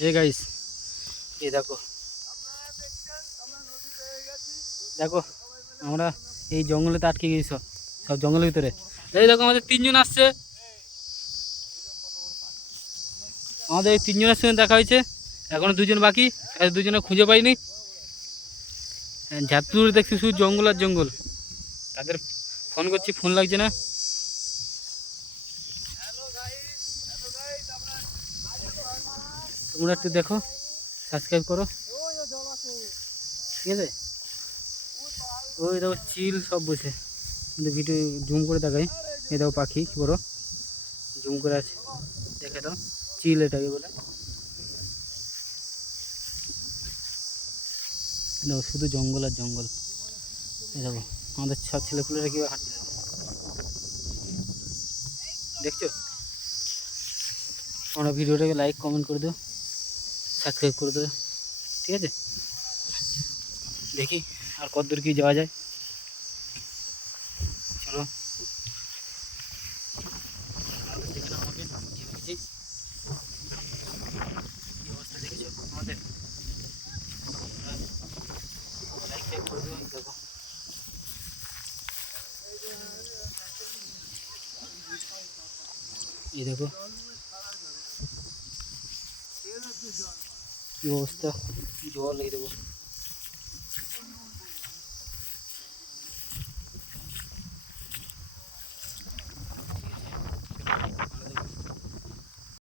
Hey guys, এই দেখো দেখো আমরা এই জঙ্গলেতে আটকে গেছি, সব সব জঙ্গলের ভিতরে। এই দেখো আমাদের তিনজন আসছে, আমাদের এই তিনজনের সঙ্গে দেখা হয়েছে, এখনো দুজন বাকি, দুজনে খুঁজে পাইনি। ঝাঁতুর দেখছি শুধু জঙ্গল আর জঙ্গল, তাদের ফোন করছি ফোন লাগছে না। তোমরা একটু দেখো, সাবস্ক্রাইব করো, ঠিক আছে। ওই দেখো চিল সব বসে, ভিডিও জুম করে দেখাই। এই দেখো পাখি কি বড়, জুম করে আছে, দেখে দাও, চিল এটাকে বলে। দেখো শুধু জঙ্গল আর জঙ্গল। এই দেখো আমাদের সব ছেলেপুলেরা কীভাবে হাঁটতে দেখছো। তোমরা ভিডিওটাকে লাইক কমেন্ট করে দিও, সাবস্ক্রাইব করে দেবে, ঠিক আছে। দেখি আর কতদূর কি যাওয়া যায়, চলো। অবস্থা দেখেছো আমাদের, লাইক করে দেবো। দেখো এই দেখো কি অবস্থা, জল এই দেখো।